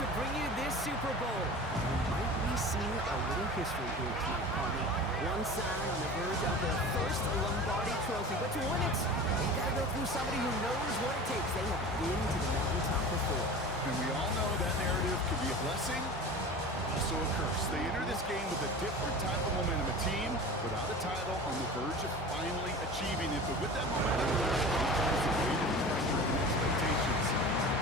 to bring you this Super Bowl. You might be seeing a little history here, Team Army. One side on the verge of their first Lombardi trophy, but to win it, they've got to go through somebody who knows what it takes. They have been to the mountaintop before. And we all know that narrative can be a blessing, also a curse. They enter this game with a different type of momentum. A team without a title on the verge of finally achieving it. But with that momentum, comes the weight of pressure and expectations.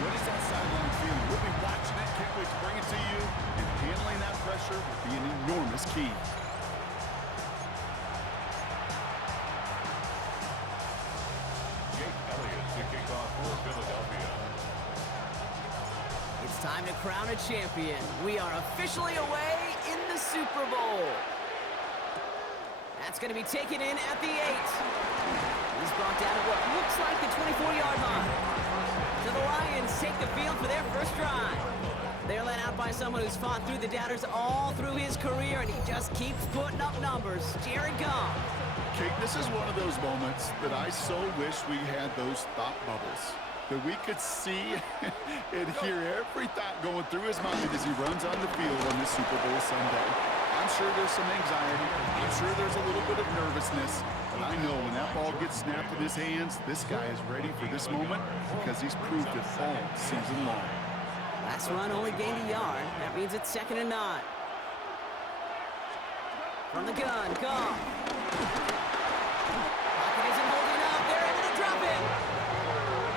What is that sideline feeling? We'll be watching it. Can't wait to bring it to you. And handling that pressure will be an enormous key. Jake Elliott to kick off for Philadelphia. It's time to crown a champion. We are officially away in the Super Bowl. That's going to be taken in at the 8. He's brought down at what looks like the 24-yard line. So the Lions take the field for their first drive. They're led out by someone who's fought through the doubters all through his career, and he just keeps putting up numbers. Jared Goff. Kate, this is one of those moments that I so wish we had those thought bubbles. That we could see and hear every thought going through his mind as he runs on the field on this Super Bowl Sunday. I'm sure there's some anxiety. I'm sure there's a little bit of nervousness. But I know when that ball gets snapped in his hands, this guy is ready for this moment because he's proved it all season long. Last run only gained a yard. That means it's 2nd and 9. From the gun, Goff. Pocket isn't holding up. They're able to drop it.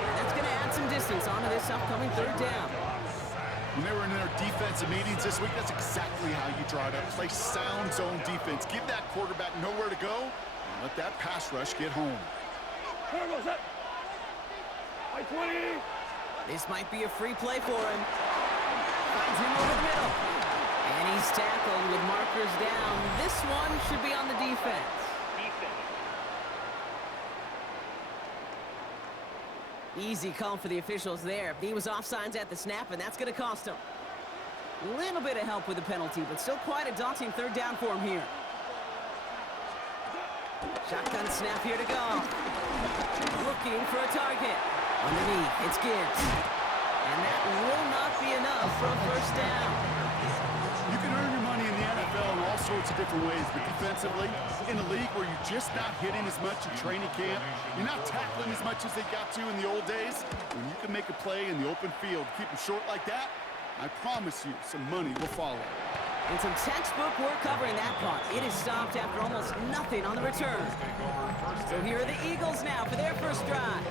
And that's going to add some distance onto this upcoming 3rd down. When they were in their defensive meetings this week, that's exactly how you draw it up. Play sound zone defense. Give that quarterback nowhere to go, and let that pass rush get home. This might be a free play for him. Finds him over the middle. And he's tackled with markers down. This one should be on the defense. Easy call for the officials there. He was offsides at the snap, and that's going to cost him. A little bit of help with the penalty, but still quite a daunting 3rd down for him here. Shotgun snap here to go. Looking for a target. Underneath, it's Gibbs. And that will not be enough for a 1st down. You can earn your money in the NFL in all sorts of different ways, but defensively, in a league where you're just not hitting as much in training camp, you're not tackling as much as they got to in the old days, when you can make a play in the open field, keep them short like that, I promise you some money will follow. And some textbook work covering that punt. It is stopped after almost nothing on the return. So here are the Eagles now for their first drive.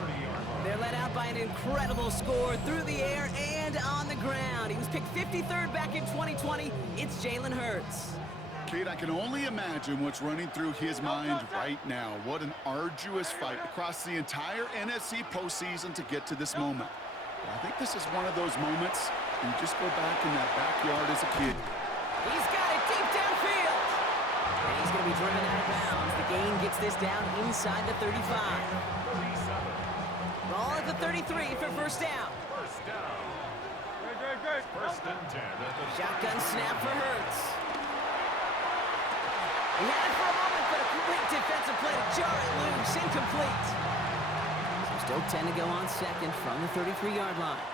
They're led out by an incredible score through the air and on the ground. He was picked 53rd back in 2020. It's Jalen Hurts. Kate, I can only imagine what's running through his mind right now. What an arduous fight across the entire NFC postseason to get to this moment. But I think this is one of those moments where you just go back in that backyard as a kid. He's got it deep downfield. And he's going to be driven out of bounds. The gain gets this down inside the 35. Ball at the 33 for 1st down. First down. First and 10 at the Shotgun snap for Hurts. He had it for a moment, but a quick defensive play to jar it loose. Incomplete. So still 10 to go on 2nd from the 33-yard line.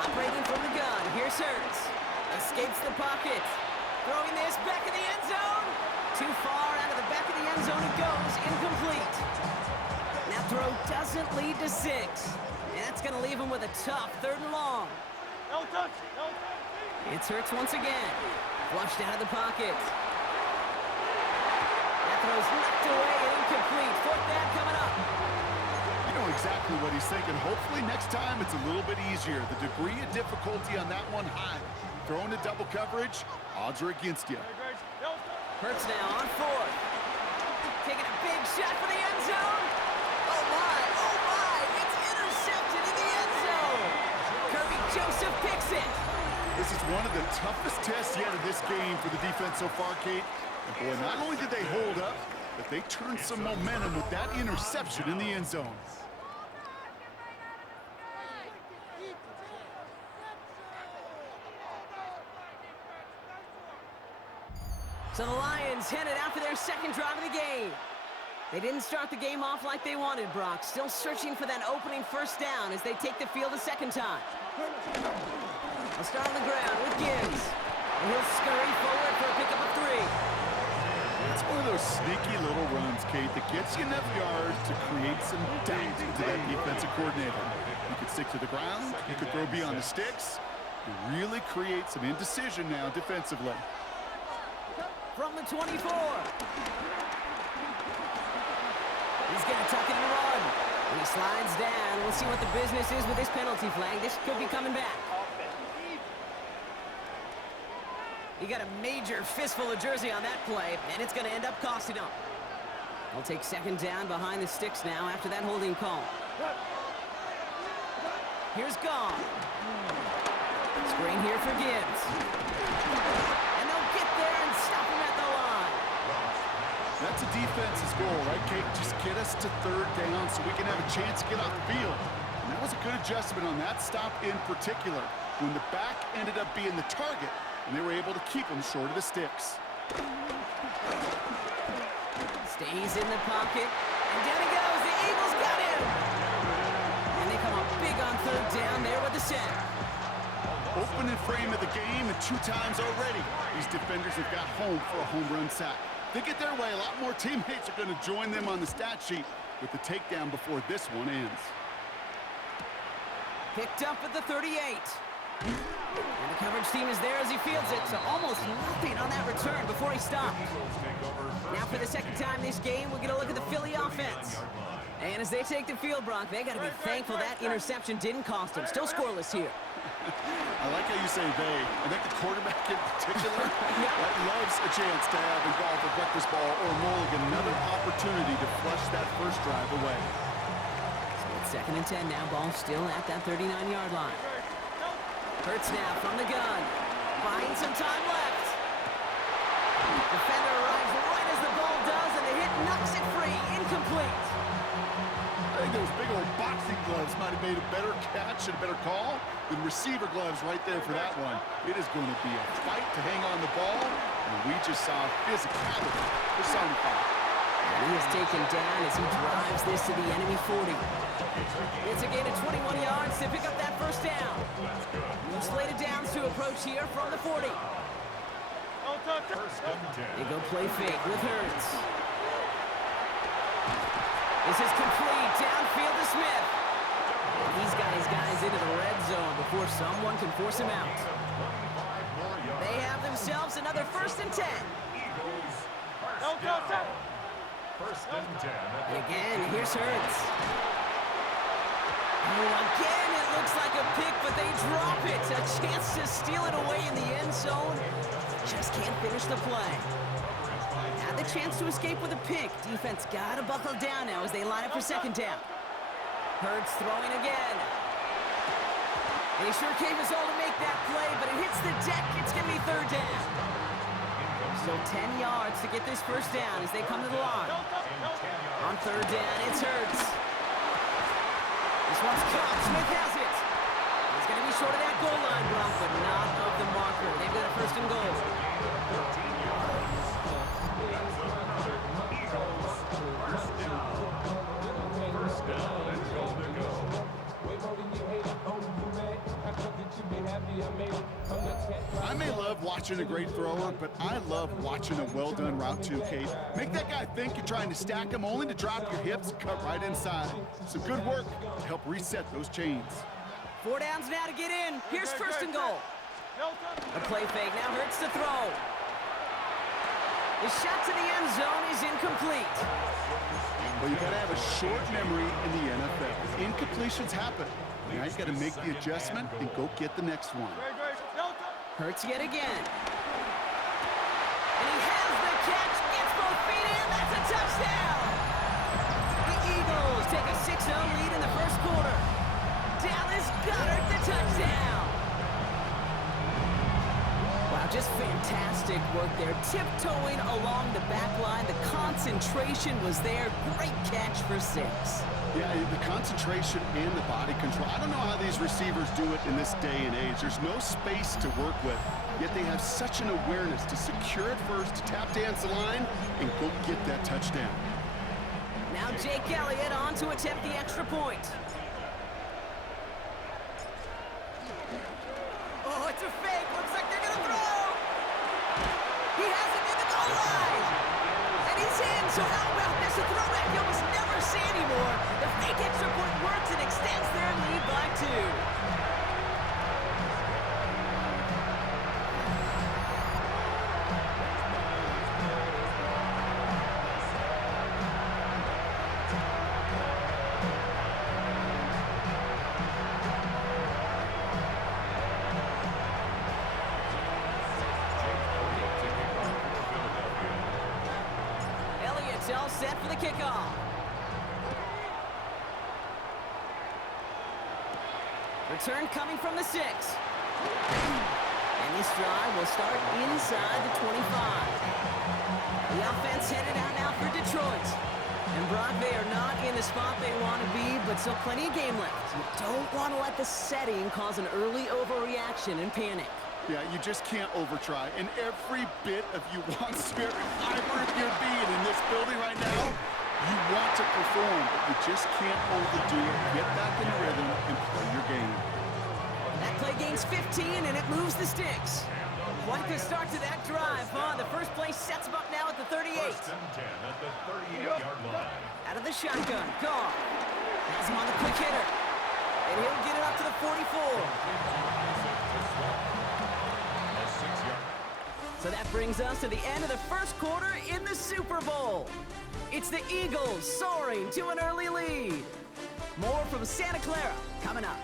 Operating from the gun. Here's Hurts. Escapes the pocket. Throwing this back in the end zone. Too far out of the back of the end zone it goes. Incomplete. That throw doesn't lead to 6. And that's going to leave him with a tough 3rd and long. No touch. It's Hurts once again. Flushed out of the pocket. That throw's knocked away and incomplete. 4th down coming up. You know exactly what he's thinking. Hopefully next time it's a little bit easier. The degree of difficulty on that one high. Throwing to double coverage, odds are against you. Hurts now on 4th. Taking a big shot for the end zone. Oh my, it's intercepted in the end zone. Kirby Joseph picks it. This is one of the toughest tests yet of this game for the defense so far, Kate. And boy, not only did they hold up, but they turned some momentum with that interception in the end zone. So the Lions headed out for their 2nd drive of the game. They didn't start the game off like they wanted, Brock. Still searching for that opening first down as they take the field a second time. They'll start on the ground with Gibbs. And he'll scurry forward for a pickup of 3. It's one of those sneaky little runs, Kate, that gets you enough yards to create some doubt to that defensive coordinator. You could stick to the ground. You could throw beyond the sticks. You really create some indecision now defensively. From the 24. He's going to tuck it and run. And he slides down. We'll see what the business is with this penalty flag. This could be coming back. He got a major fistful of jersey on that play, and it's going to end up costing him. They'll take second down behind the sticks now after that holding call. Here's Gone. Screen here for Gibbs. And they'll get there and stop him at the line. That's a defense's goal, right, Kate? Just get us to third down so we can have a chance to get off the field. And that was a good adjustment on that stop in particular, when the back ended up being the target, and they were able to keep him short of the sticks. Stays in the pocket, and down he goes. The Eagles got him! And they come up big on third down there with the sack. Opening frame of the game, and 2 times already, these defenders have got home for a home run sack. They get their way, a lot more teammates are going to join them on the stat sheet with the takedown before this one ends. Picked up at the 38. And the coverage team is there as he fields it, so almost nothing on that return before he stopped. Now for the second time this game, we'll get a look at the Philly offense. And as they take the field, Brock, they got to be thankful that interception didn't cost them. Still scoreless here. I like how you say they. I think the quarterback in particular that loves a chance to have in golf a breakfast ball or a mulligan, another opportunity to flush that first drive away. So it's 2nd and 10 now. Ball still at that 39-yard line. Hurts now from the gun. Buying some time left. Defender arrives right as the ball does, and the hit knocks it free. Incomplete. I think those big old boxing gloves might have made a better catch and a better call than receiver gloves right there for that one. It is going to be a fight to hang on the ball, and we just saw physicality personified. And he is taken down as he drives this to the enemy 40. It's a gain of 21 yards to pick up that first down. Moves slated downs to approach here from the 40. They go play fake with Hurts. This is complete. Downfield to Smith. And he's got his guys into the red zone before someone can force him out. They have themselves another 1st and 10. First and 10. And again, here's Hurts. Oh, again, it looks like a pick, but they drop it. A chance to steal it away in the end zone. Just can't finish the play. Had the chance to escape with a pick. Defense got to buckle down now as they line up for second down. Hurts throwing again. They sure came as all to make that play, but it hits the deck. It's going to be third down. So 10 yards to get this first down as they come to the line. On third down, it's Hurts. This one's caught. Smith has it. He's going to be short of that goal line, Brock, but not of the marker. They've got a 1st and goal. I may love watching a great thrower, but I love watching a well-done route too, Kate. Make that guy think you're trying to stack him only to drop your hips and cut right inside. Some good work to help reset those chains. 4 downs now to get in. Here's 1st and goal. A play fake. Now Hurts to throw. The shot to the end zone is incomplete. Well, you got to have a short memory in the NFL. Incompletions happen. Now you got to make the adjustment and go get the next one. Hurts yet again. And he has the catch. Gets both feet in. That's a touchdown. The Eagles take a 6-0 lead in the first quarter. Dallas Goedert the touchdown. Wow, just fantastic work there. Tiptoeing along the back line. The concentration was there. Great catch for 6. Yeah, the concentration and the body control. I don't know how these receivers do it in this day and age. There's no space to work with, yet they have such an awareness to secure it first, to tap dance the line, and go get that touchdown. Now Jake Elliott on to attempt the extra point. Oh, it's a fake. Looks like they're going to throw. He has it in the goal line. And he's in. So how about this? A throwback you almost never see anymore. The fake extra point works and extends their lead by 2. All set for the kickoff. Return coming from the 6. And this drive will start inside the 25. The offense headed out now for Detroit. And Brock, they are not in the spot they want to be, but still plenty of game left. You don't want to let the setting cause an early overreaction and panic. Yeah, you just can't overtry. And every bit of you want spirit, fiber of your being in this building right now, you want to perform, but you just can't overdo it. Get back in the rhythm and play your game. That play gains 15, and it moves the sticks. Quite the start to that drive, huh? The first play sets him up now at the 38. First and 10 at the 38-yard line. Out of the shotgun, Goff has him on the quick hitter. And he'll get it up to the 44. So that brings us to the end of the first quarter in the Super Bowl. It's the Eagles soaring to an early lead. More from Santa Clara coming up.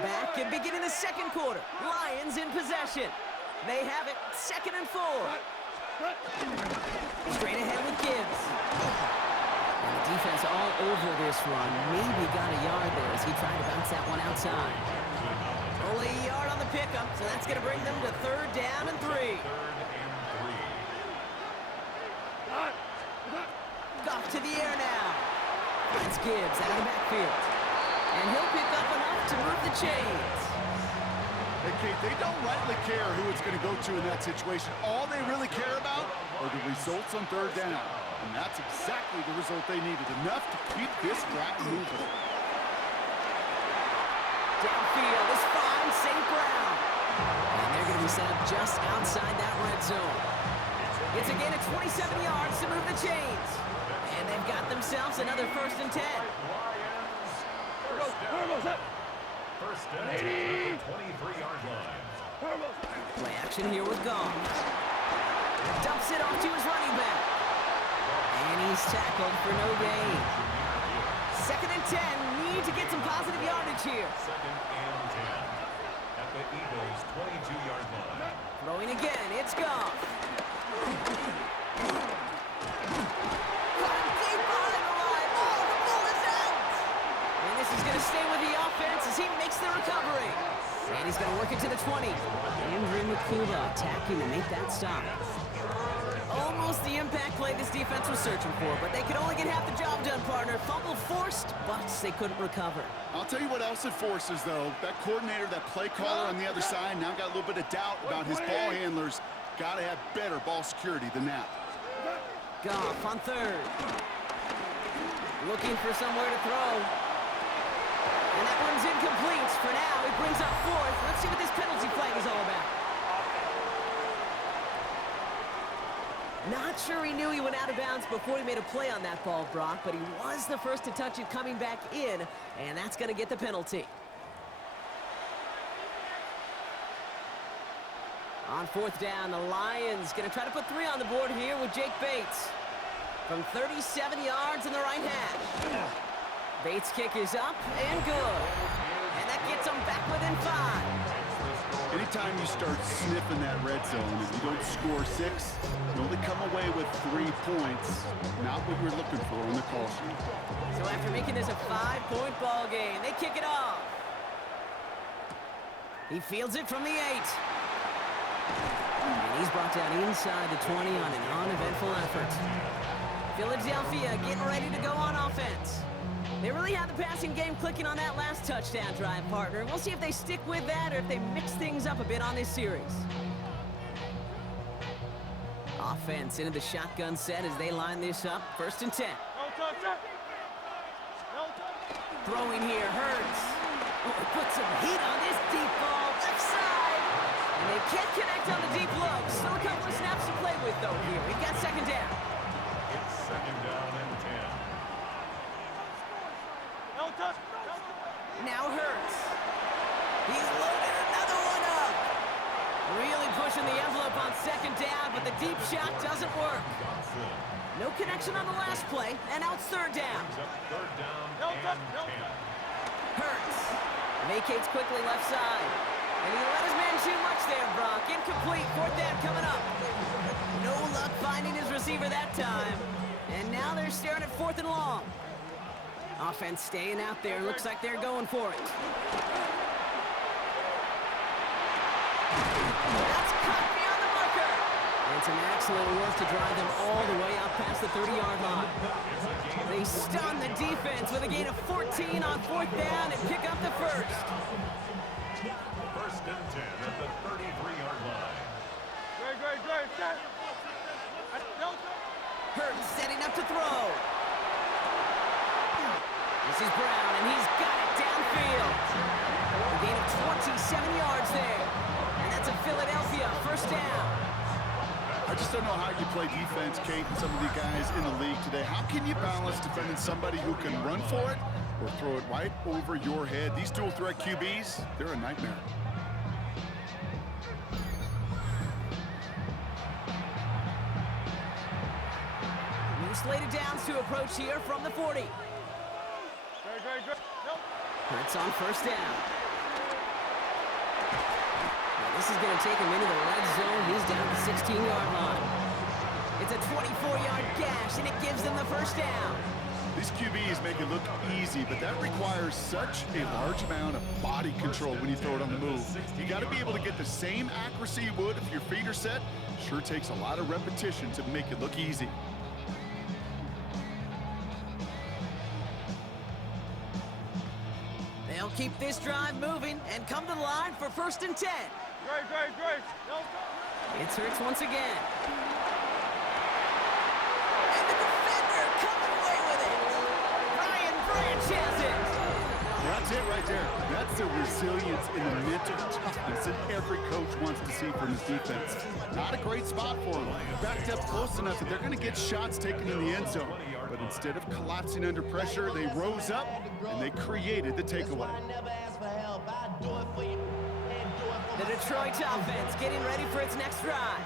Back and beginning the second quarter. Lions in possession. They have it, 2nd and 4. Straight ahead with Gibbs. And the defense all over this run. Maybe got a yard there as he tried to bounce that one outside. Only a yard on the pickup, so that's going to bring them to 3rd down and 3. Goff to the air now. That's Gibbs out of the backfield. And he'll pick up enough to move the chains. Hey, Kate, they don't rightly care who it's going to go to in that situation. All they really care about are the results on 3rd down. And that's exactly the result they needed. Enough to keep this drive moving. Downfield is fine, St. Brown. And they're going to be set up just outside that red zone. It's a gain of 27 yards to move the chains. And they've got themselves another 1st and 10. First and 10 at the 23-yard line. Play action here with Goff. Dumps it off to his running back. And he's tackled for no gain. 2nd and 10. Need to get some positive yardage here. 2nd and 10 at the Eagles' 22-yard line. Throwing again. It's Goff. He's going to stay with the offense as he makes the recovery. And he's going to work it to the 20. Andrew Mukuba attacking to make that stop. Almost the impact play this defense was searching for, but they could only get half the job done, partner. Fumble forced, but they couldn't recover. I'll tell you what else it forces, though. That coordinator, that play caller on the other side, now got a little bit of doubt about his ball handlers. Got to have better ball security than that. Goff on 3rd. Looking for somewhere to throw. And that one's incomplete for now. He brings up 4th. Let's see what this penalty flag is all about. Not sure he knew he went out of bounds before he made a play on that ball, Brock, but he was the first to touch it coming back in, and that's going to get the penalty. On 4th down, the Lions going to try to put 3 on the board here with Jake Bates. From 37 yards in the right hash. Bates' kick is up and good. And that gets them back within 5. Anytime you start sniffing that red zone, if you don't score 6, you only come away with 3 points. Not what you're looking for on the call sheet. So after making this a 5-point ball game, they kick it off. He fields it from the 8. And he's brought down inside the 20 on an uneventful effort. Philadelphia getting ready to go on offense. They really had the passing game clicking on that last touchdown drive, partner. We'll see if they stick with that or if they mix things up a bit on this series. Offense into the shotgun set as they line this up. 1st and 10. Throwing here, Hurts. Oh, put some heat on this deep ball, left side. And they can't connect on the deep low. Still a couple of snaps to play with, though, here. We've got 2nd down. It's 2nd down and 10. Now Hurts. He's loaded another one up. Really pushing the envelope on 2nd down, but the deep shot doesn't work. No connection on the last play, and now it's 3rd down. 3rd down and 10. Hurts vacates quickly left side. And he let his man too much there, Brock. Incomplete. 4th down coming up. No luck finding his receiver that time. And now they're staring at 4th and long. Offense staying out there. Looks like they're going for it. That's caught beyond the marker. And some excellent work to drive them all the way up past the 30-yard line. They stun the defense with a gain of 14 on 4th down and pick up the 1st. 1st and 10 at the 33-yard line. Hurts setting up to throw. This is Brown, and he's got it downfield. A gain of 27 yards there. And that's a Philadelphia 1st down. I just don't know how you play defense, Kate, and some of the guys in the league today. How can you balance defending somebody who can run for it or throw it right over your head? These dual threat QBs, they're a nightmare. New slated downs to approach here from the 40. Hurts on 1st down. This is going to take him into the red zone. He's down the 16-yard line. It's a 24-yard gash, and it gives them the 1st down. These QBs make it look easy, but that requires such a large amount of body control when you throw it on the move. You got to be able to get the same accuracy you would if your feet are set. Sure takes a lot of repetition to make it look easy. They'll keep this drive moving and come to the line for 1st and 10. It's Hurts once again. And the defender coming away with it. Brian Branch has it. That's it right there. That's the resilience and the mental toughness that every coach wants to see from his defense. Not a great spot for them. Backed up close enough that they're going to get shots taken in the end zone. But instead of collapsing under pressure, they rose up and they created the takeaway. The Detroit offense getting ready for its next drive.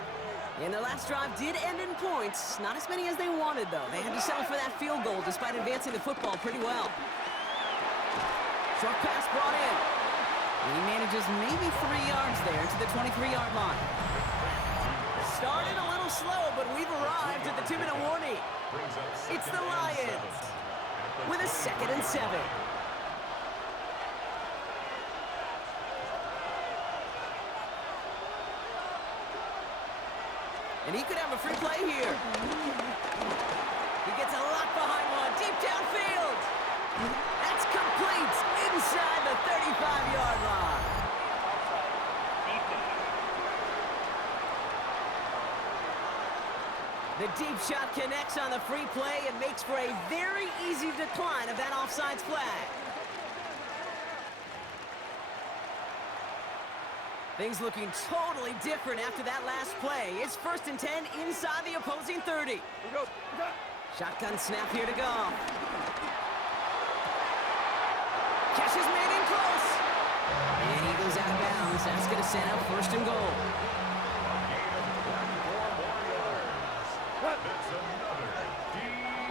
And the last drive did end in points. Not as many as they wanted, though. They had to settle for that field goal despite advancing the football pretty well. Short pass brought in. And he manages maybe 3 yards there to the 23-yard line. Started a little slow, but we've arrived at the 2-minute warning. It's the Lions with a 2nd and 7. And he could have a free play here. He gets a lock behind one, deep downfield. That's complete inside the 35-yard line. The deep shot connects on the free play and makes for a very easy decline of that offsides flag. Things looking totally different after that last play. It's 1st and 10 inside the opposing 30. Shotgun snap here to go. Catch is made in close. And he goes out of bounds. That's going to set up 1st and goal.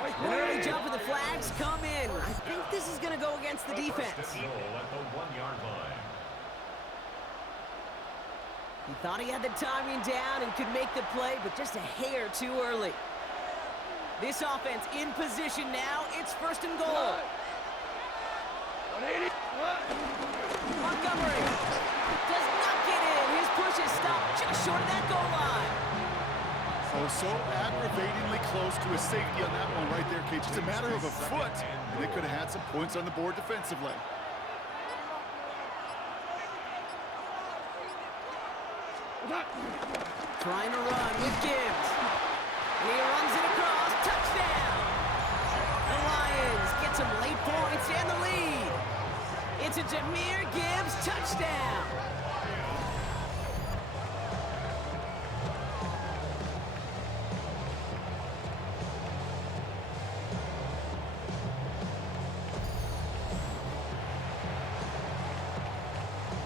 An early jump of the flags come in. I think this is going to go against the defense. At the 1-yard line. He thought he had the timing down and could make the play, but just a hair too early. This offense in position now. It's 1st and goal. Montgomery Does not get in. His push is stopped just short of that goal line. Oh, so aggravatingly close to a safety on that one right there, Cage. It's a matter of a foot, and they could have had some points on the board defensively. Trying to run with Gibbs. And he runs it across. Touchdown! The Lions get some late points and the lead. It's a Jahmyr Gibbs touchdown.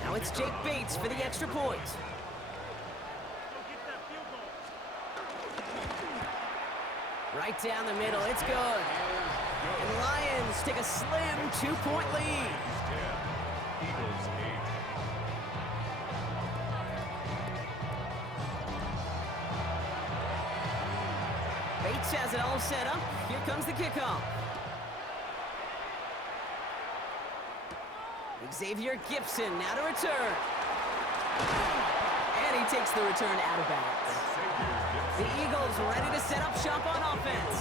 Now it's Jake Bates for the extra point. Right down the middle, it's good. And the Lions take a slim 2-point lead. Eagles 8. Bates has it all set up. Here comes the kickoff. Xavier Gibson now to return. And he takes the return out of bounds. The Eagles ready to set up shop on offense.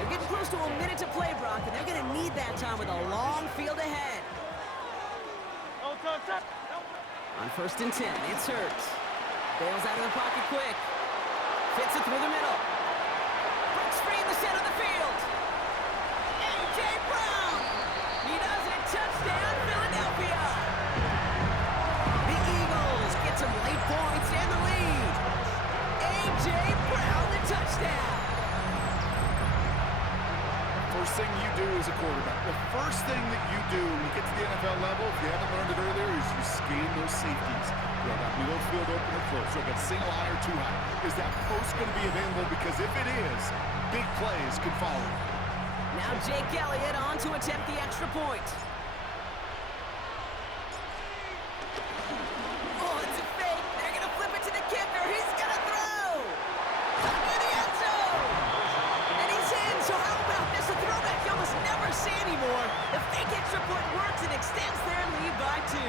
They're getting close to a minute to play, Brock, and they're going to need that time with a long field ahead. On 1st and 10, it's Hurts. Bails out of the pocket quick. Fits it through the middle. Breaks free in the center of the field. A.J. Brown. He does it. Touchdown, Philadelphia. The Eagles get some late points and the lead. A.J. Brown, the touchdown. First thing you do as a quarterback, the first thing that you do when you get to the NFL level, if you haven't learned it earlier, is you scan those safeties. Do I got middle field open or close? Do I got single high or too high? Is that post going to be available? Because if it is, big plays can follow. Now Jake Elliott on to attempt the extra point. Oh, it's a fake. They're going to flip it to the kicker. He's going to throw. Under the end zone. And he's in. So how about this? A throwback you almost never see anymore. The fake extra point works and extends their lead by 2.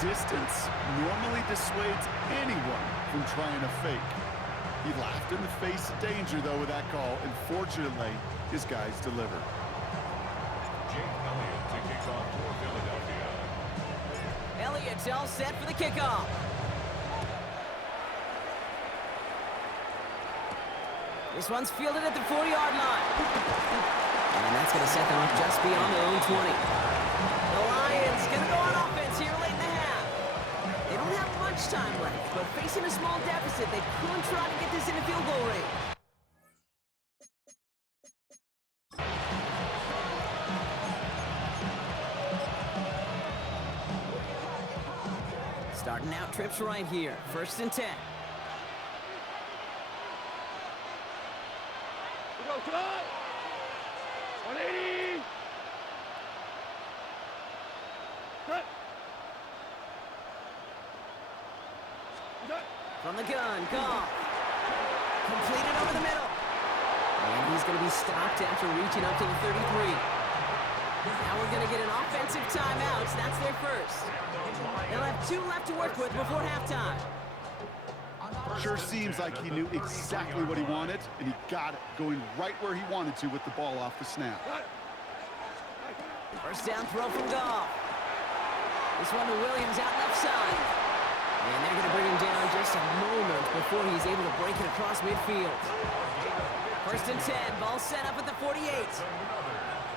Distance normally dissuades anyone from trying to fake. He laughed in the face of danger, though, with that call, and fortunately, his guys delivered. Jake Elliott to kick off for Philadelphia. Elliott's all set for the kickoff. This one's fielded at the 4-yard line. And that's going to set them up just beyond their own 20. The Lions going to go on offense here late in the half. They don't have much time left, but facing a small deficit, they could try to get this into field goal range. Starting out trips right here. 1st and 10. Go, 180. Cut. From the gun, Goff. Completed over the middle. And he's going to be stopped after reaching up to the 33. Now we're going to get an offensive timeout. That's their first. They'll have 2 left to work with before halftime. Sure seems like he knew exactly what he wanted, and he got it going right where he wanted to with the ball off the snap. First down throw from Goff. This one to Williams out left side. And they're going to bring him down just a moment before he's able to break it across midfield. 1st and 10, ball set up at the 48.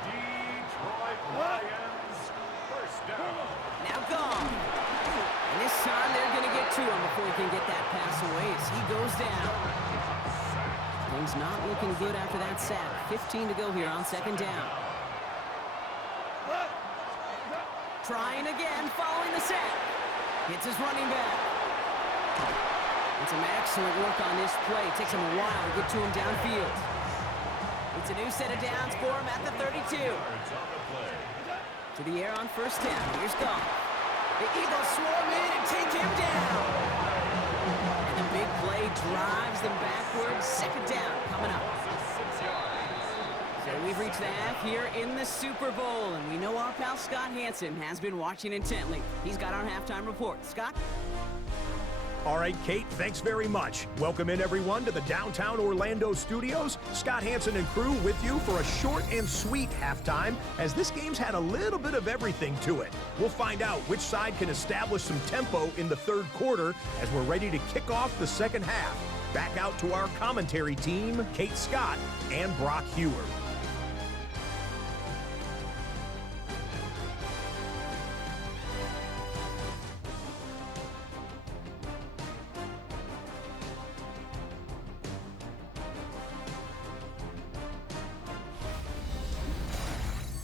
Detroit Lions, first down. Now Goff. And this time they're going to get to him before he can get that pass away as he goes down. Things not looking good after that sack. 15 to go here on 2nd down. Trying again following the sack. Hits his running back. And some excellent work on this play. It takes him a while to get to him downfield. It's a new set of downs for him at the 32. To the air on 1st down. Here's Goff. The Eagles swarm in and take him down. And the big play drives them backwards. Second down coming up. So we've reached the half here in the Super Bowl, and we know our pal Scott Hanson has been watching intently. He's got our halftime report. Scott? All right, Kate, thanks very much. Welcome in, everyone, to the downtown Orlando studios. Scott Hanson and crew with you for a short and sweet halftime, as this game's had a little bit of everything to it. We'll find out which side can establish some tempo in the third quarter as we're ready to kick off the second half. Back out to our commentary team, Kate Scott and Brock Hewer.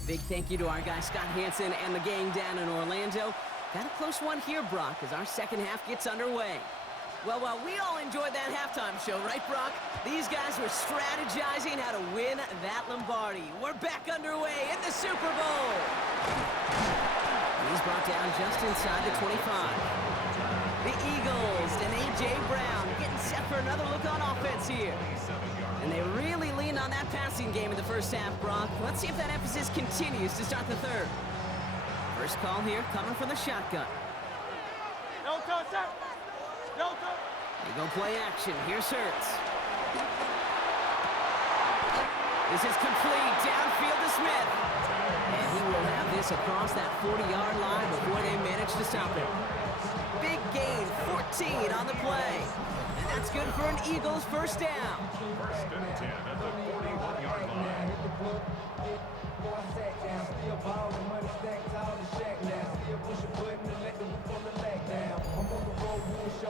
Big thank you to our guy Scott Hanson and the gang down in Orlando. Got a close one here, Brock, as our second half gets underway. Well, we all enjoyed that halftime show, right, Brock? These guys were strategizing how to win that Lombardi. We're back underway in the Super Bowl. And he's brought down just inside the 25. The Eagles and A.J. Brown getting set for another look on offense here. And they really leaned on that passing game in the first half, Brock. Let's see if that emphasis continues to start the third. First call here coming from the shotgun. No contact. No contact. They go play action. Here's Hurts. This is complete. Downfield to Smith. And he will have this across that 40-yard line before they manage to stop him. Big gain, 14 on the play. And that's good for an Eagles first down. First and 10 at the 41-yard line.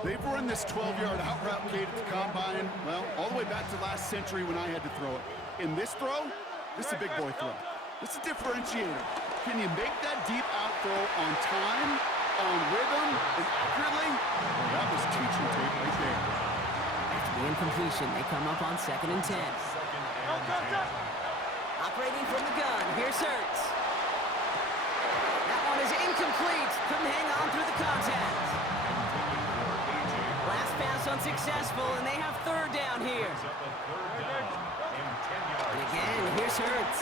They've run this 12-yard out route, Kate, at the combine, well, all the way back to last century when I had to throw it. In this throw, this is a big boy throw. This is a differentiator. Can you make that deep out throw on time, on rhythm, and accurately? Well, that was teaching tape right there. After the incompletion, they come up on 2nd and 10. No contact. Operating from the gun, here's Hurts. That one is incomplete. Couldn't hang on through the contact. Last pass unsuccessful, and they have third down here. And again, here's Hurts.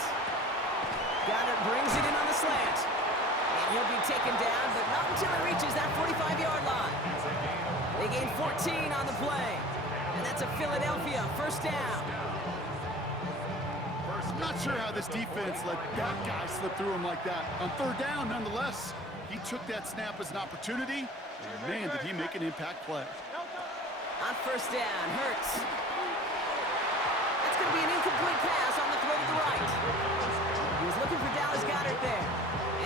Goddard brings it in on the slant. And he'll be taken down, but not until he reaches that 45-yard line. They gain 14 on the play. And that's a Philadelphia first down. I'm not sure how this defense let that guy slip through him like that. On third down, nonetheless, he took that snap as an opportunity, and man, did he make an impact play. On first down, Hurts. That's going to be an incomplete pass on the throw to the right. He was looking for Dallas Goedert there.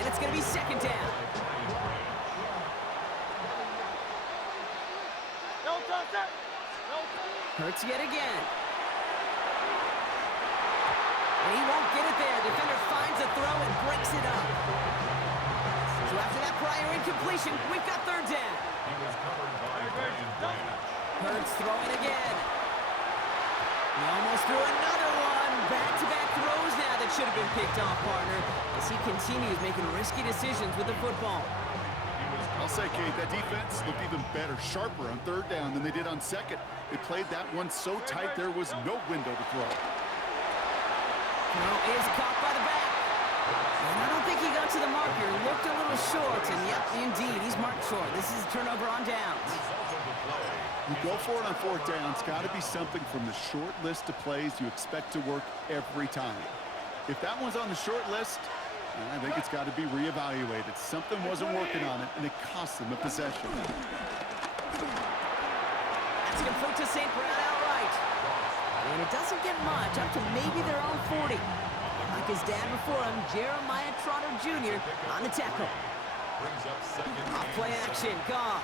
And it's going to be second down. No contact. No contact. Hurts yet again. And he won't get it there. Defender finds a throw and breaks it up. So after that prior incompletion, we've got third down. He was covered by Brian Branch. Hurts throwing again. He almost threw another one. Back-to-back throws now that should have been picked off, partner, as he continues making risky decisions with the football. I'll say, Kate, that defense looked even better, sharper on third down than they did on second. They played that one so tight there was no window to throw. Throw is caught by the back. And I don't think he got to the marker. Looked a little short, and yep, indeed, he's marked short. This is a turnover on downs. You go for it on fourth down. It's got to be something from the short list of plays you expect to work every time. If that one's on the short list, I think it's got to be reevaluated. Something wasn't working on it, and it cost them a possession. That's complete to St. Brown outright. And it doesn't get much, up to maybe their own 40. Like his dad before him, Jeremiah Trotter Jr. on the tackle. Off play action, Goff.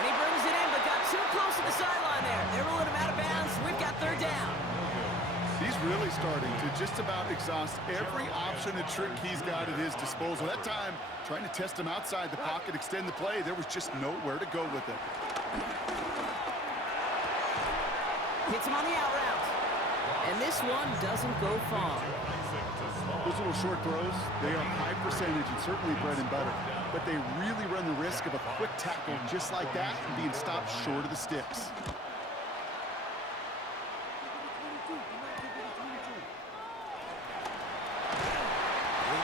And he brings it in, but got too close to the sideline there. They're ruling him out of bounds. We've got third down. He's really starting to just about exhaust every option and trick he's got at his disposal. That time, trying to test him outside the pocket, extend the play, there was just nowhere to go with it. Hits him on the out route. And this one doesn't go far. Those little short throws, they are high percentage and certainly bread and butter. But they really run the risk of a quick tackle just like that and being stopped short of the sticks.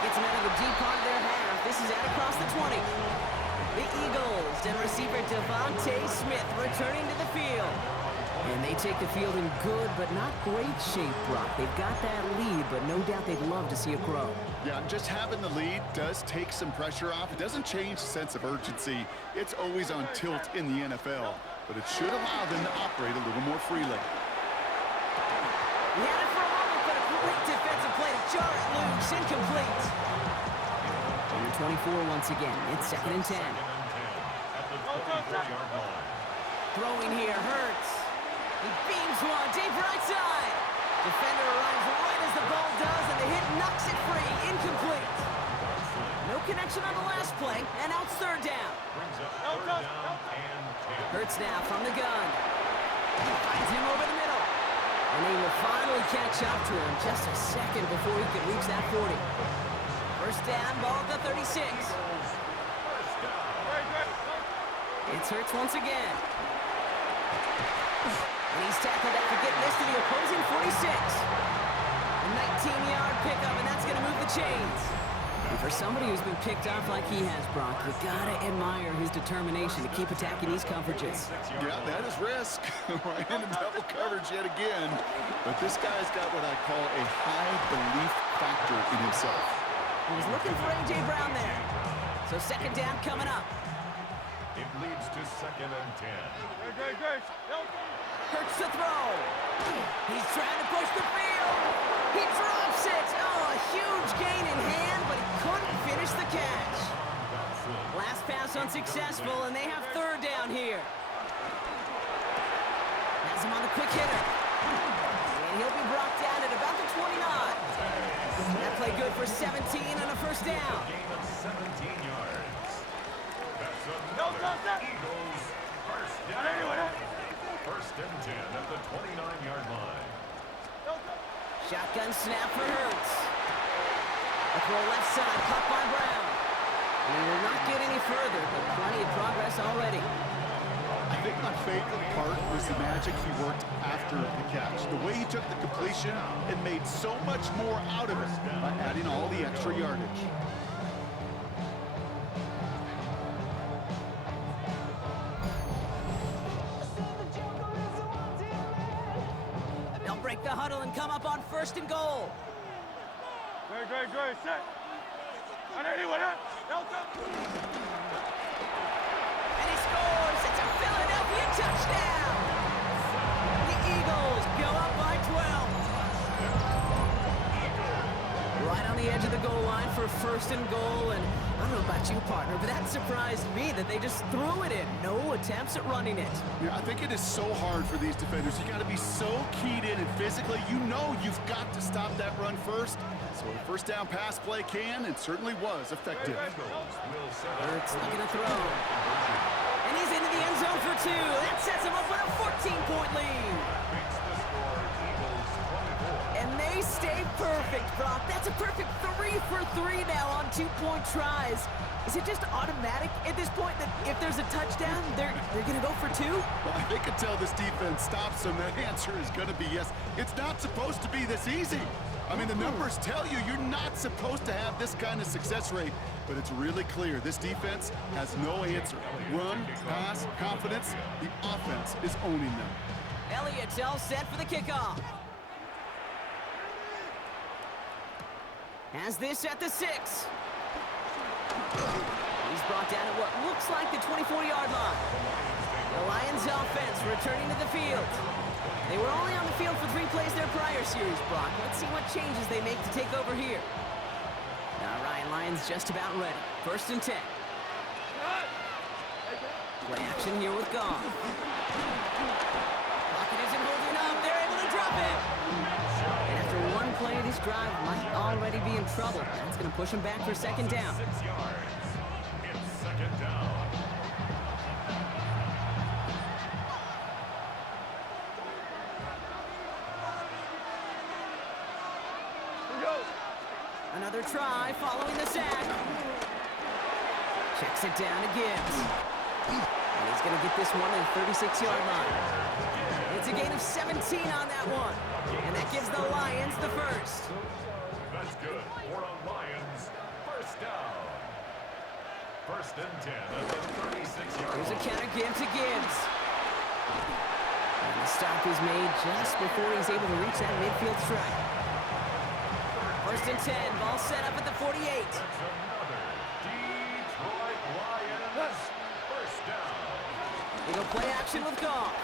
Gets him out of the deep part of their half. This is out across the 20. The Eagles and receiver Devontae Smith returning to the field. And they take the field in good but not great shape, Brock. They've got that lead, but no doubt they'd love to see it grow. Yeah, just having the lead does take some pressure off. It doesn't change the sense of urgency. It's always on tilt in the NFL, but it should allow them to operate a little more freely. He had it for a moment, but a great defensive play to jar it loose. Incomplete. Number 24 once again. It's 2nd and 10. Throwing here hurts. He beams one deep right side. Defender arrives right as the ball does, and the hit knocks it free. Incomplete. No connection on the last play, and out 3rd down. Hurts now from the gun. Finds him over the middle. And he will finally catch up to him just a second before he can reach that 40. 1st down, ball at the 36. It's Hurts once again. And he's tackled after getting this to the opposing 46. A 19-yard pickup, and that's going to move the chains. And for somebody who's been picked off like he has, Brock, you gotta admire his determination to keep attacking these coverages. Yeah, that is risk. Right into double coverage yet again. But this guy's got what I call a high belief factor in himself. He was looking for A.J. Brown there. So 2nd down coming up. It leads to 2nd and 10. Hurts to throw. He's trying to push the field. He drops it. Oh, a huge gain in hand, but he couldn't finish the catch. Last pass unsuccessful, and they have 3rd down here. Has him on the quick hitter. And he'll be brought down at about the 29. That play good for 17 and a 1st down. Gain of 17 yards. That's another Eagles 1st down. 1st and 10 at the 29-yard line. Shotgun snap for Hurts. A throw left side, caught by Brown. And he will not get any further, but plenty of progress already. I think my favorite part was the magic he worked after the catch. The way he took the completion and made so much more out of it by adding all the extra yardage. They'll break the huddle and come up on 1st and goal. Great. Set. And he scores. It's a Philadelphia touchdown. The Eagles go up by 12. Right on the edge of the goal line for 1st and goal. And I don't know about you, partner, but that surprised me that they just threw it in. No attempts at running it. Yeah, I think it is so hard for these defenders. You got to be so keyed in and physically, you know you've got to stop that run first. So a 1st down pass play can and certainly was effective. Hurts looking to throw. And he's into the end zone for 2. That sets him up with a 14-point lead. And they stay perfect, Brock. That's a perfect 3 for 3 now on 2-point tries. Is it just automatic at this point that if there's a touchdown, they're going to go for 2? Well, I think until this defense stops them, that answer is going to be yes. It's not supposed to be this easy. I mean, the numbers tell you you're not supposed to have this kind of success rate, but it's really clear this defense has no answer. Run, pass, confidence, the offense is owning them. Elliott's all set for the kickoff. Has this at the 6. He's brought down at what looks like the 24-yard line. The Lions offense returning to the field. They were only on the field for 3 plays their prior series, Brock. Let's see what changes they make to take over here. All right, Lions just about ready. 1st and 10. Play action here with Goff. Pocket isn't holding up. They're able to drop it. And after 1 play, this drive might already be in trouble. That's going to push him back for 2nd down. 6 yards. It's 2nd down. Another try following the sack. Checks it down to Gibbs. And he's going to get this one to the 36-yard line. It's a gain of 17 on that one. And that gives the Lions the first. That's good. For a Lions first down. First and 10 at the 36-yard line. Here's a counter give to Gibbs. And the stop is made just before he's able to reach that midfield strike. First and 10, ball set up at the 48. That's another Detroit Lions first down. Eagle play action with Goff.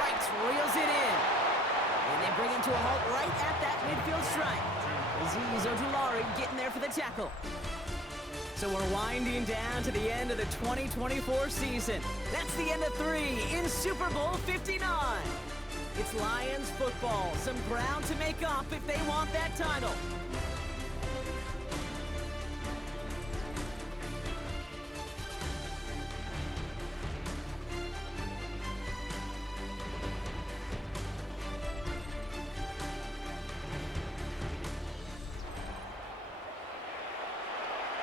Right, reels it in. And they bring him to a halt right at that midfield strike. Azeez Ojulari getting there for the tackle. So we're winding down to the end of the 2024 season. That's the end of 3 in Super Bowl 59. It's Lions football, some ground to make up if they want that title.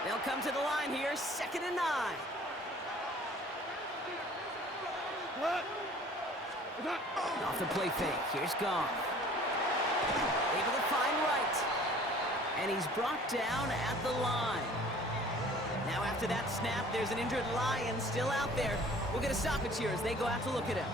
They'll come to the line here, 2nd and 9. Off the play fake, here's Goff. Able to find Wright. And he's brought down at the line. Now after that snap, there's an injured Lion still out there. We'll get a stoppage here as they go out to look at him.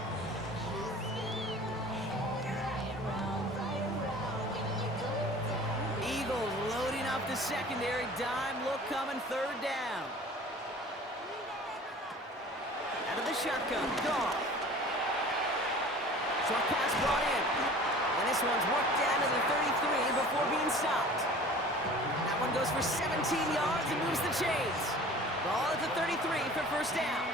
Eagles loading up the secondary, dime look coming, 3rd down. Out of the shotgun, Goff. Short pass brought in. And this one's worked down to the 33 before being stopped. That one goes for 17 yards and moves the chains. Ball at the 33 for first down.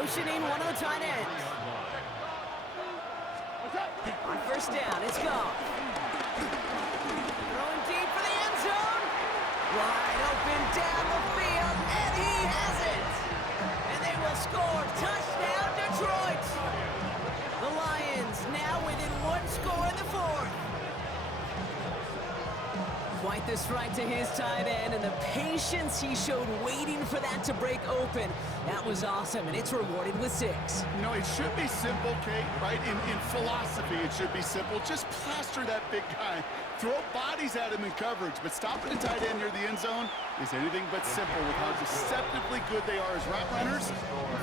Motioning one of the tight ends. On first down, it's Goff. Throwing deep for the end zone. Wide open down the field, and he has it. And they will score. Touchdown, Detroit. The Lions now within 1 score in the 4th. Quite the strike to his tight end, and the patience he showed waiting for that to break open. That was awesome, and it's rewarded with 6. You know, it should be simple, Kate, right? In philosophy, it should be simple. Just plaster that big guy. Throw bodies at him in coverage, but stopping a tight end near the end zone is anything but simple with how deceptively good they are as route runners and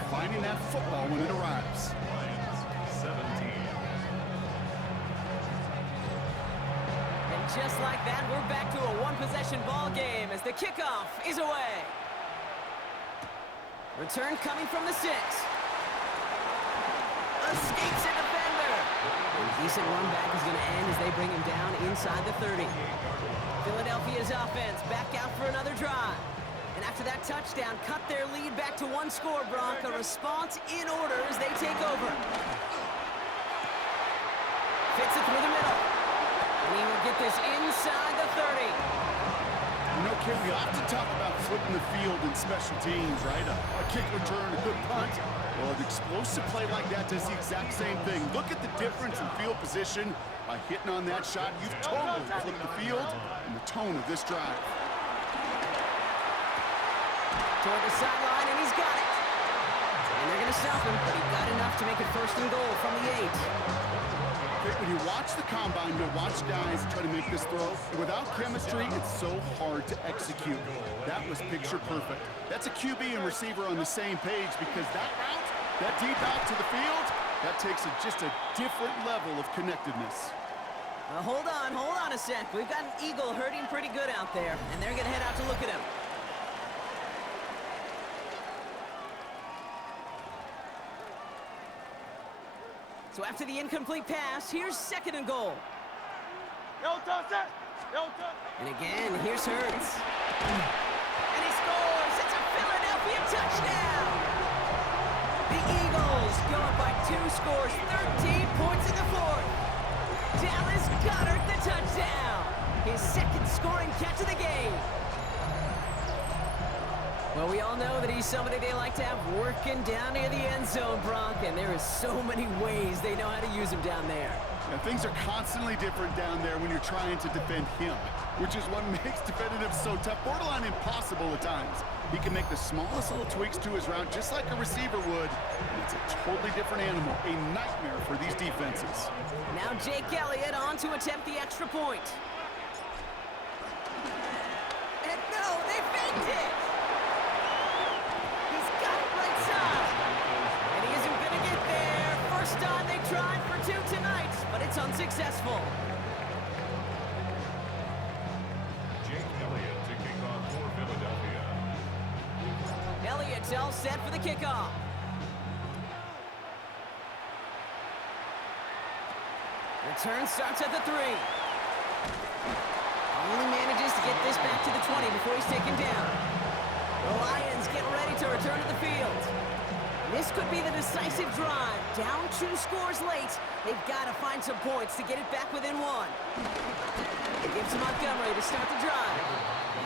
finding that football when it arrives. Lions 17. And just like that, we're back to a one-possession ball game as the kickoff is away. Return coming from the 6. Escapes a defender. And decent run back is going to end as they bring him down inside the 30. Philadelphia's offense back out for another drive. And after that touchdown, cut their lead back to 1 score, Brock. A response in order as they take over. Fits it through the middle. And he will get this inside the 30. You know, Kim, we often talk about flipping the field in special teams, right? A kick return, a good punt. Well, an explosive play like that does the exact same thing. Look at the difference in field position by hitting on that shot. You've totally flipped the field and the tone of this drive. Toward the sideline, and he's got it. And they're going to stop him, but he got enough to make it 1st and goal from the 8. When you watch the combine, you watch guys try to make this throw. Without chemistry, it's so hard to execute. That was picture perfect. That's a QB and receiver on the same page because that route, that deep out to the field, that takes just a different level of connectedness. Hold on a sec. We've got an Eagle hurting pretty good out there, and they're going to head out to look at him. So after the incomplete pass, here's 2nd and goal. And again, here's Hurts. And he scores! It's a Philadelphia touchdown! The Eagles go up by 2 scores, 13 points in the 4th. Dallas Goedert the touchdown! His 2nd scoring catch of the game. Well, we all know that he's somebody they like to have working down near the end zone, Brock, and there is so many ways they know how to use him down there. Yeah, things are constantly different down there when you're trying to defend him, which is what makes defending him so tough, borderline impossible at times. He can make the smallest little tweaks to his route just like a receiver would, and it's a totally different animal, a nightmare for these defenses. Now Jake Elliott on to attempt the extra point. And no, they faked it! He's got it right side. And he isn't going to get there. First time they tried for 2 tonight, but it's unsuccessful. Jake Elliott to kick off for Philadelphia. Elliott's all set for the kickoff. Return starts at the 3. Only manages to get this back to the 20 before he's taken down. The Lions get ready to return to the field. This could be the decisive drive. Down 2 scores late. They've got to find some points to get it back within 1. It gives to Montgomery to start the drive.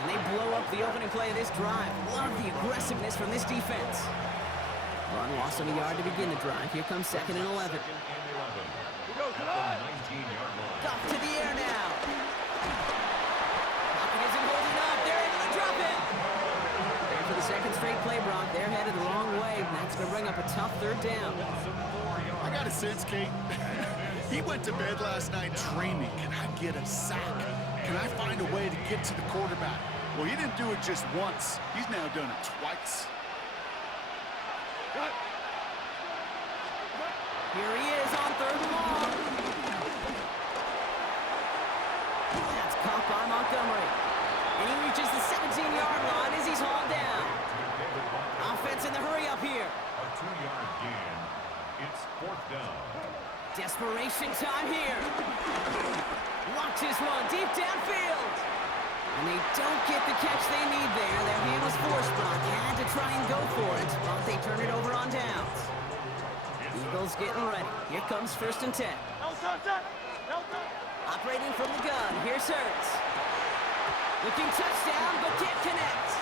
And they blow up the opening play of this drive. Love the aggressiveness from this defense. Run loss on a yard to begin the drive. Here comes 2nd and 11. Off to the air now. Pocket isn't holding up. They're able to drop it. And for the second straight play, Brock, they're headed the wrong way. And that's going to bring up a tough 3rd down. I got a sense, Kate. He went to bed last night dreaming, can I get a sack? Can I find a way to get to the quarterback? Well, he didn't do it just once. He's now done it twice. Here he is on 3rd and long. That's caught by Montgomery. And he reaches the 17-yard line as he's hauled down. Offense in the hurry up here. A 2-yard gain. It's 4th down. Desperation time here. Launches one deep downfield. And they don't get the catch they need there. Their hand was forced, Brock. Had to try and go for it, but they turn it over on downs. Eagles getting ready. Here comes 1st and 10. Operating from the gun. Here's Hurts. Looking touchdown, but can't connect.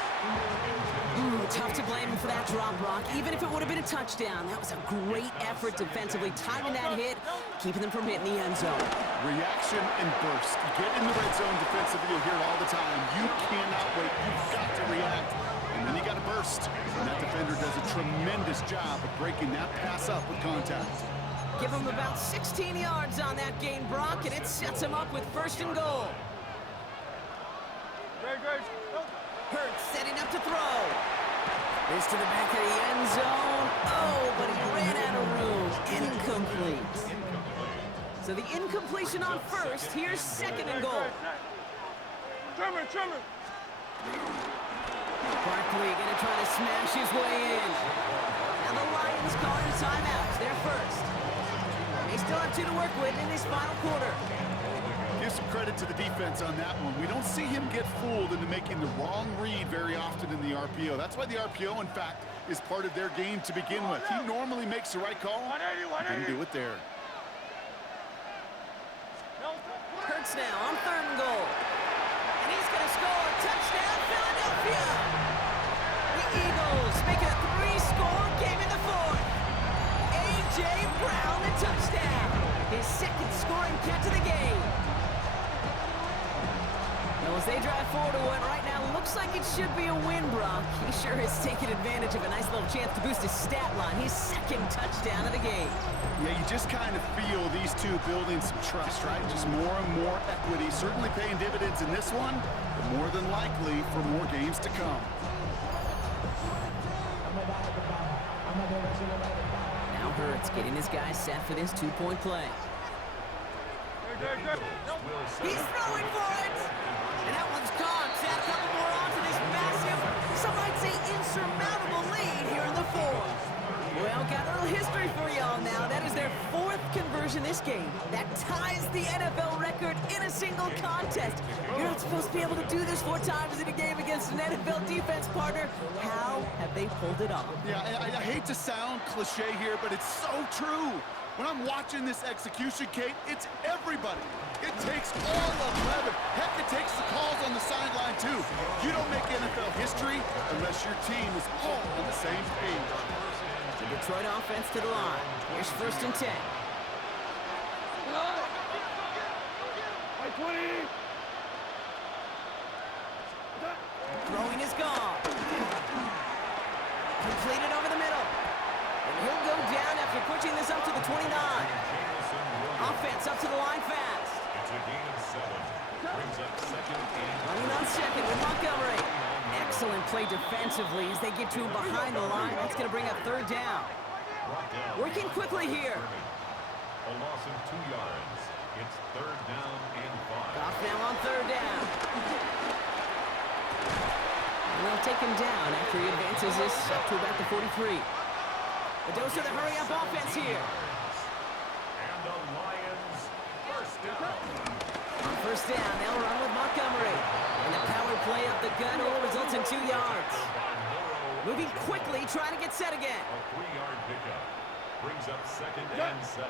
Tough to blame him for that drop, Brock. Even if it would have been a touchdown, that was a great effort defensively, timing that hit, keeping them from hitting the end zone. Reaction and burst. You get in the red zone defensively, you'll hear it all the time. You cannot wait. You've got to react. And then you got to burst. And that defender does a tremendous job of breaking that pass up with contact. Give him about 16 yards on that gain, Brock, and it sets him up with 1st and goal. Hurts setting up to throw. This to the back of the end zone. Oh, but he ran out of room. Incomplete. So the incompletion on 1st. Here's 2nd and goal. Trimmer. Barkley gonna try to smash his way in. Now the Lions calling a timeout. They're 1st. They still have 2 to work with in this final quarter. Give some credit to the defense on that one. We don't see him get fooled into making the wrong read very often in the RPO. That's why the RPO, in fact, is part of their game to begin with. He normally makes the right call. He didn't do it there. Hurts now on 3rd and goal. And he's going to score. Touchdown, Philadelphia! The Eagles make it a 3-score game in the 4th. A.J. Brown, the touchdown. His 2nd scoring catch of the game. Well, as they drive forward to one right now, looks like it should be a win, Brock. He sure has taken advantage of a nice little chance to boost his stat line. His 2nd touchdown of the game. Yeah, you just kind of feel these two building some trust, right? Just more and more equity. Certainly paying dividends in this one, but more than likely for more games to come. Now Hurts getting his guys set for this 2-point play. He's throwing for it! And that one's gone. Add a couple more on to this massive, some might say insurmountable lead here in the 4th. Well, got a little history for y'all now. That is their 4th conversion this game. That ties the NFL record in a single contest. You're not supposed to be able to do this 4 times in a game against an NFL defense partner. How have they pulled it off? Yeah, I hate to sound cliche here, but it's so true. When I'm watching this execution, Kate, it's everybody. It takes all 11. Heck, it takes the calls on the sideline, too. You don't make NFL history unless your team is all on the same page. The Detroit offense to the line. Here's 1st and 10. Throwing is gone. Completed over the middle. And he'll go down after pushing this up to the 29. Offense up to the line fast. It's a gain of 7. Brings up 2nd and Running on 2nd with Montgomery. Excellent play defensively as they get to him behind the line. That's going to bring up 3rd down. brought down. Working quickly here. A loss of 2 yards. It's 3rd down and 5. Goff now on 3rd down. And they'll take him down after he advances this up to about the 43. A dose of the hurry-up offense here. And the Lions, 1st down. On 1st down, they'll run with Montgomery. And the power play up the gut only results in 2 yards. Moving quickly, trying to get set again. A 3-yard pickup. Brings up 2nd and 7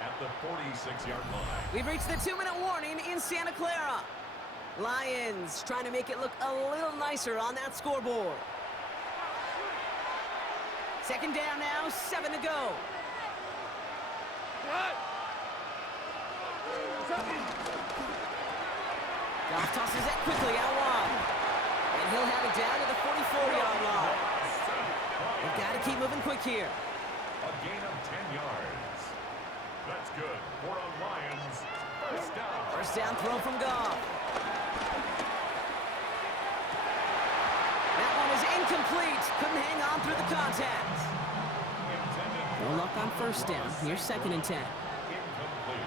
at the 46-yard line. We've reached the 2-minute warning in Santa Clara. Lions trying to make it look a little nicer on that scoreboard. 2nd down now, 7 to go. Goff tosses that quickly out wide. And he'll have it down to the 44-yard line. They've got to keep moving quick here. A gain of 10 yards. That's good for a Lions 1st down. 1st down throw from Goff. That one is incomplete. Couldn't hang on through the contact. No luck on 1st down. Here's 2nd and 10. Incomplete.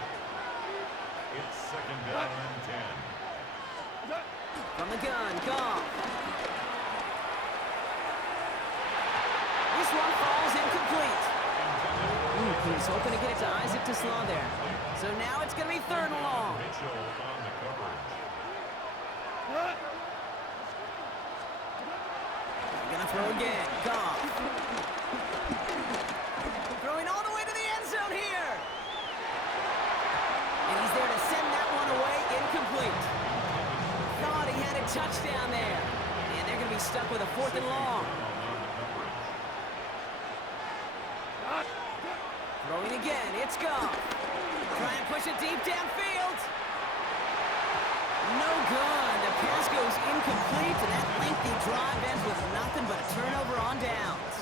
It's 2nd down and 10. From the gun, Goff. This one falls incomplete. He was hoping to get it to Isaac Toussaint there. So now it's going to be 3rd and long. Mitchell on the coverage. They're going to throw again. Goff. Throwing all the way to the end zone here. And he's there to send that one away. Incomplete. Thought he had a touchdown there. And they're going to be stuck with a 4th and long. Throwing again. It's Goff. Try and push it deep downfield. No good. The pass goes incomplete, and that lengthy drive ends with nothing but a turnover on downs.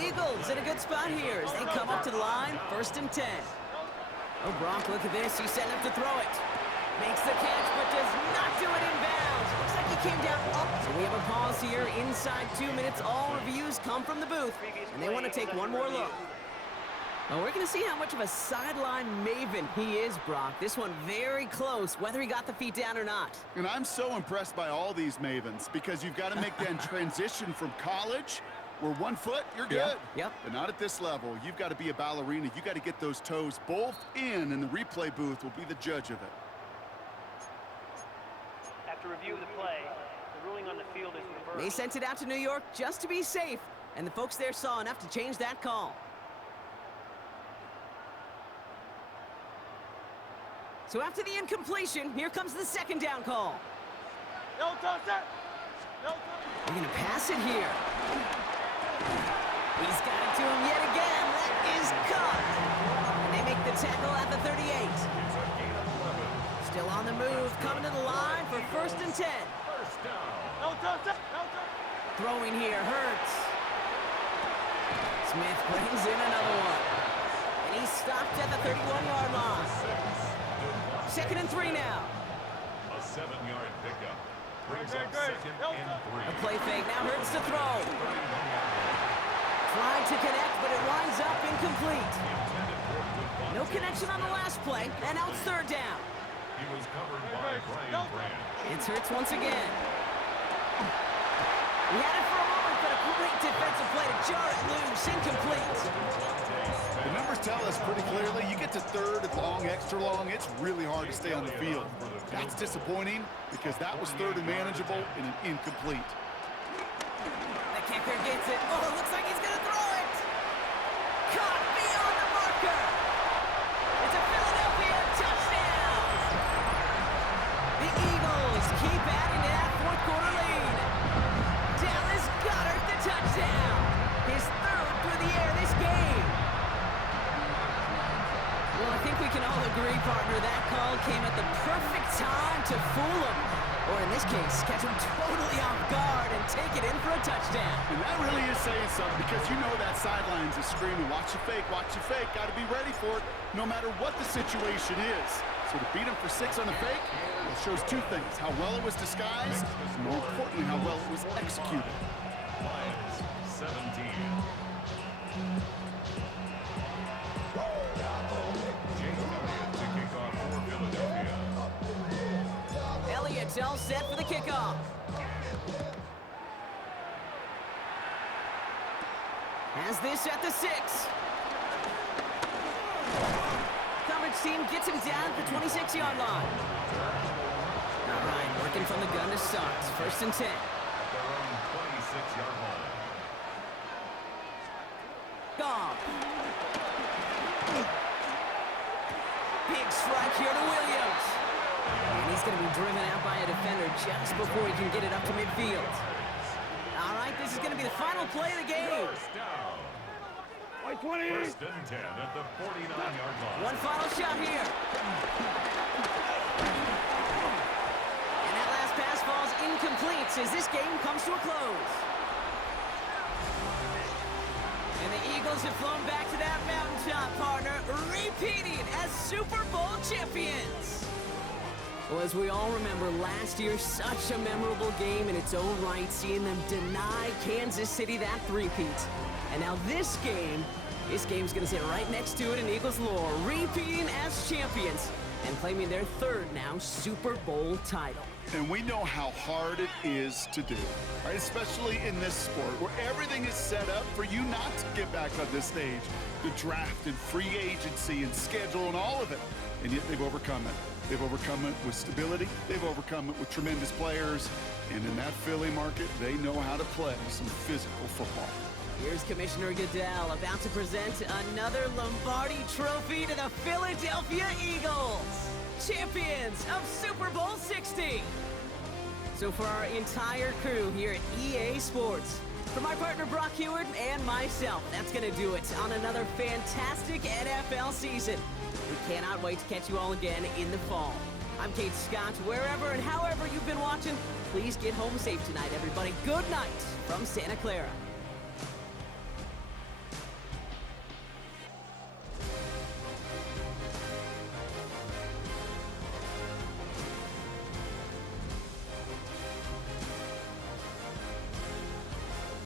Eagles in a good spot here as they come up to the line. 1st and 10. Oh, Brock, look at this. He's setting up to throw it. Makes the catch, but does not do it inbounds. Looks like he came down up. So we have a pause here. Inside 2 minutes, all reviews come from the booth, and they want to take one more look. Well, we're going to see how much of a sideline maven he is, Brock. This one very close, whether he got the feet down or not. And I'm so impressed by all these mavens because you've got to make that transition from college where 1 foot, you're good. Yep. But not at this level. You've got to be a ballerina. You've got to get those toes both in, and the replay booth will be the judge of it. After review of the play, the ruling on the field is reversed. They sent it out to New York just to be safe, and the folks there saw enough to change that call. So after the incompletion, here comes the 2nd down call. No touchdown. No touchdown. They're going to pass it here. He's got it to him yet again. That is cut. And they make the tackle at the 38. It's a gain of 11. Still on the move, coming to the line for 1st and 10. 1st down. No touchdown. No touchdown. Throwing here hurts. Smith brings in another one. And he's stopped at the 31-yard line. 2nd and 3 now. A 7-yard pickup. Brings up 2nd and 3. A play fake now hurts to throw. Tried to connect, but it winds up incomplete. No connection on the last play, and now it's 3rd down. He was covered by Brian Branch. It's Hurts once again. We had it for a moment, but a great defensive play to jar it loose. Incomplete. The numbers tell us pretty clearly, you get to 3rd and long, extra long, it's really hard to stay on the field. That's disappointing because that was 3rd and manageable and an incomplete. The kicker gets it. Oh, it looks like he's going to throw it. Caught beyond the marker. It's a Philadelphia touchdown. The Eagles keep adding to that 4th quarter lead. case, catch him totally off guard and take it in for a touchdown. And that really is saying something because you know that sidelines is screaming, watch your fake, got to be ready for it no matter what the situation is. So to beat him for 6 on the fake, it shows two things, how well it was disguised, and more importantly, how well it was executed. Lions 17. Jake Elliott to kick off for Philadelphia. Elliott's all set for the kickoff. Has this at the 6. Coverage team gets him down at the 26-yard line. All right, working from the gun to start. 1st and 10. At their own 26-yard line. Goff. Big strike here to Williams. And he's going to be driven out by a defender just before he can get it up to midfield. All right, this is going to be the final play of the game. First down. 1st and 10 at the 49-yard line. One final shot here. And that last pass falls incomplete as this game comes to a close. And the Eagles have flown back to that mountaintop, partner, repeating as Super Bowl champions. Well, as we all remember, last year, such a memorable game in its own right, seeing them deny Kansas City that three-peat. And now this game's going to sit right next to it in Eagles lore, repeating as champions and claiming their 3rd now Super Bowl title. And we know how hard it is to do, right? Especially in this sport where everything is set up for you not to get back on this stage. The draft and free agency and schedule and all of it. And yet they've overcome it. They've overcome it with stability. They've overcome it with tremendous players. And in that Philly market, they know how to play some physical football. Here's Commissioner Goodell about to present another Lombardi trophy to the Philadelphia Eagles, champions of Super Bowl 60. So for our entire crew here at EA Sports, for my partner Brock Heward and myself, that's going to do it on another fantastic NFL season. We cannot wait to catch you all again in the fall. I'm Kate Scott. Wherever and however you've been watching, please get home safe tonight, everybody. Good night from Santa Clara.